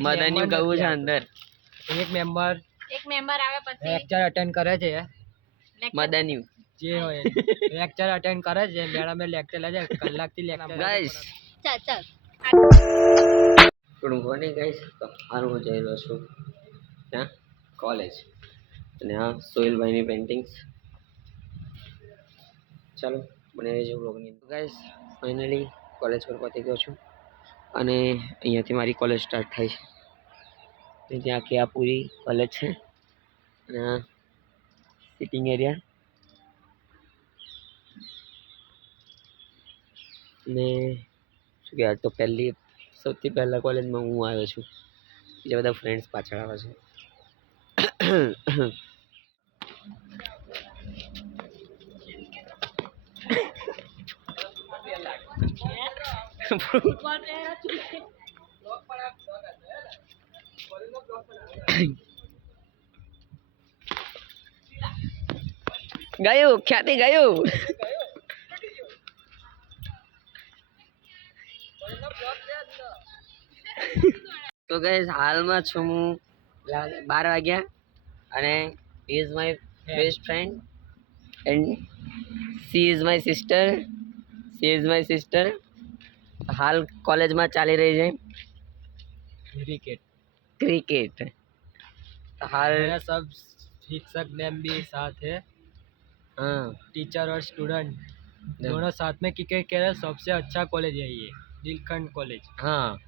મદનનું કહું છે અંદર એક મેમ્બર આવે પછી લેક્ચર અટેન્ડ કરે છે મદનનું જે હોય લેક્ચર અટેન્ડ કરે છે મેડમે લેક્ચર લે છે કલાકથી લેક્ચર ગાઈસ ચાલ થોડું કોને ગાઈસ તો હારું હું જઈ રહ્યો છું ત્યાં કોલેજ અને આ સોહિલભાઈની પેઇન્ટિંગ્સ ચાલો મને જે બ્લોગની ગાઈસ ફાઇનલી કોલેજ પર પહોંચી ગયો છું અને અહીંયાથી મારી કોલેજ સ્ટાર્ટ થાય છે ત્યાં આખી આ પૂરી કોલેજ છે અને આ સિટિંગ એરિયા ને શું કે તો સૌથી પહેલાં કોલેજમાં હું આવ્યો છું બીજા બધા ફ્રેન્ડ્સ પાછળ આવે છે ગયું ખ્યાતિ ગયું તો ગાઈસ હાલમાં છું હું 12 વાગ્યા અને he is my best friend and she is my sister hall college में चाली रही है क्रिकेट हाल मेरा सब शिक्षक मैम भी साथ है हाँ टीचर और स्टूडेंट दोनों साथ में क्रिकेट खेल रहे सबसे अच्छा कॉलेज है ये दिलखंड कॉलेज हाँ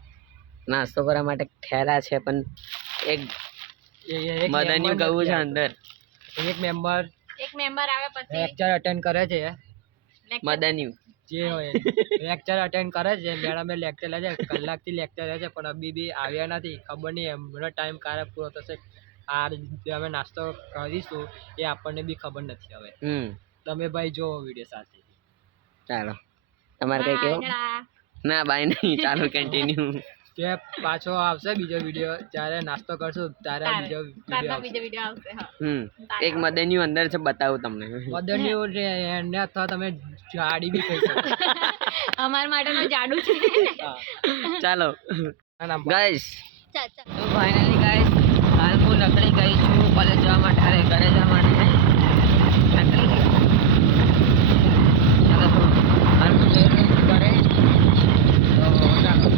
नास्तो કરવા માટે ઠેરા છે પણ એક મદનનું કહું છે અંદર એક મેમ્બર આવે પછી લેક્ચર અટેન્ડ કરે છે મદનનું જે હોય લેક્ચર અટેન્ડ કરે છે મેડમે લેક્ચર લે છે કલાકથી લેક્ચર લે છે પણ અભી બી આવ્યા નથી ખબર નહીં એમનો ટાઈમ ક્યારે પૂરો થશે આ જે અમે નાસ્તો કરીશું એ આપણને બી ખબર નથી હવે તમે ભાઈ જો વિડીયો સાથે ચાલો તમારે કઈ કેવું ના બાય નહીં ચાલો કન્ટિન્યુ કે પાછો આવશે બીજો વિડીયો જ્યારે નાસ્તો કરશું ત્યારે બીજો વિડીયો આવશે હા એક મદનનું અંદર છે બતાવું તમને મદનનું એને અથવા તમે જાડી બી કહી શકો અમાર માટે તો જાડુ છે ચાલો ગાઈસ ચાલ તો ફાઇનલી ગાઈસ હાલ હું નીકળી ગઈ છું કોલેજ જવા માટે અરે ઘરે જવા માટે નીકળી ગઈ ચાલો તો હાલ હું જઈ રહ્યો છું ઘરે તો ચાલો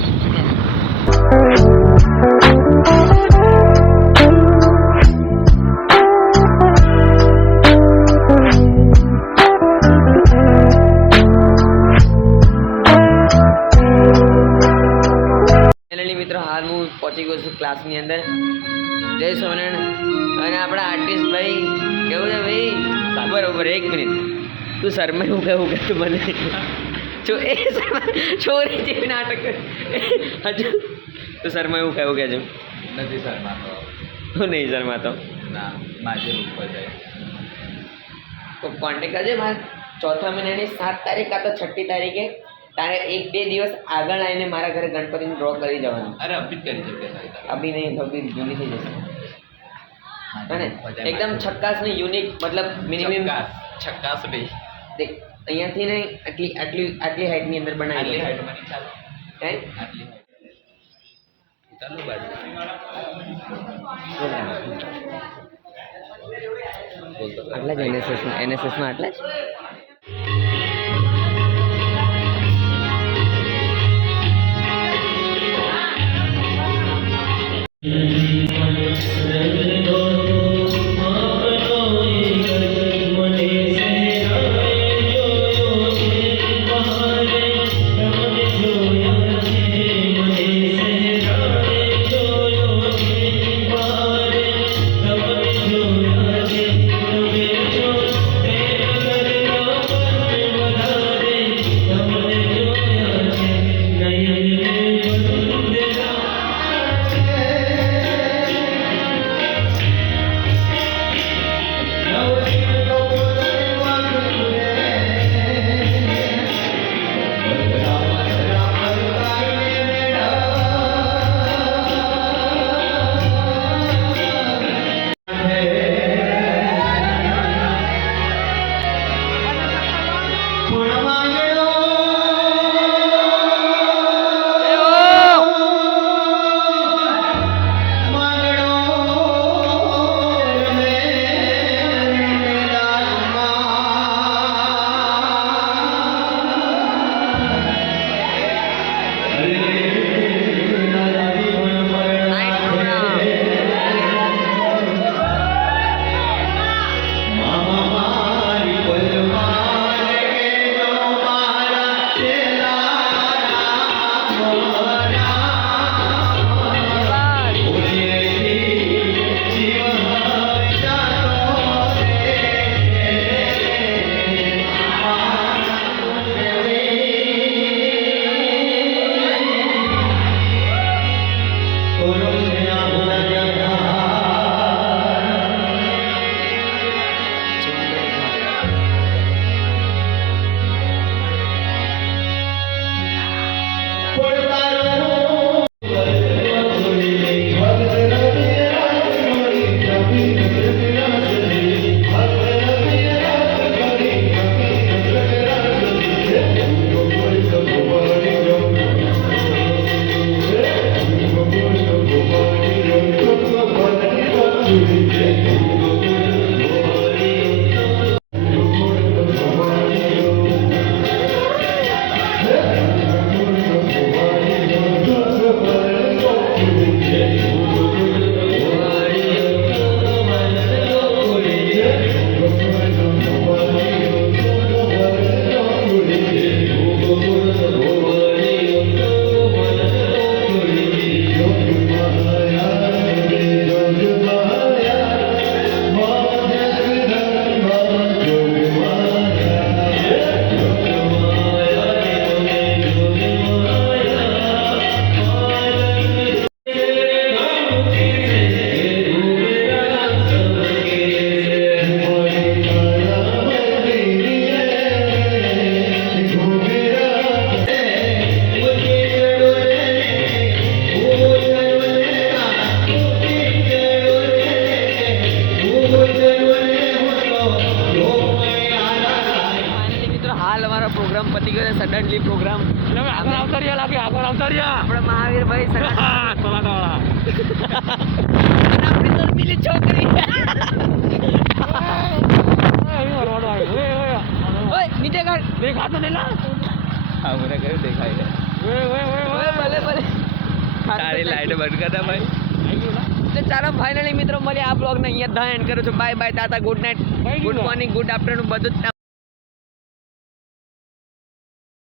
મિત્રો હાલ હું પહોંચી ગયો છું ક્લાસની અંદર જય સ્વામિનારાયણ અને આપણા આર્ટિસ્ટ ભાઈ કેવું છે ભાઈ બરોબર એક મિનિટ તું શર્મા એવું કહેવું કે તું મને છોરી જેવી નાટક હજુ તું શર્મા એવું કહેવું કે નથી શર્માતો હું નહીં શર્માતો ના માજે ઉપર જાય તો કોન્ટેક્ટ કરજે મારે ચોથા મહિનાની 7 તારીખ કાં તો 6 તારીખે તારે 1-2 દિવસ આગળ આવીને મારા ઘરે ગણપતિનું ડ્રો કરી જવાનું અરે અભી જ કરી શકે અભી નહીં તો અભી જૂની થઈ જશે અને એકદમ છક્કાસ ને યુનિક મતલબ મિનિમમ છક્કાસ ભાઈ દેખ અહીંયાથી ને આટલી હાઈટની અંદર બનાવી આટલી હાઈટમાં નહીં ચાલે હે આટલી હાઈટ ચાલો બાજુ આટલા જ એનએસએસમાં આટલા જ ફાઇનલી મિત્રો હાલ અમારો પ્રોગ્રામ પતી ગયો સડનલી પ્રોગ્રામ આગળ આવતા રહ્યા લાગે આગળ આવતા રહ્યા આપણા મહાવીરભાઈ સડા તલાટાવાળા અને આપણી ધર્મીલી છોકરી ઓય નીચે કાઢ દેખાતો નહીં લા હા મને કયું દેખાય ઓય ભલે ભલે તારી લાઈટ બંધ કરતા ભાઈ તો ચાલો ફાઇનલી મિત્રો મળીએ આ બ્લોગને અહીંયા જ એન્ડ કરું છું bye bye ta ta good night good morning good afternoon બધું જ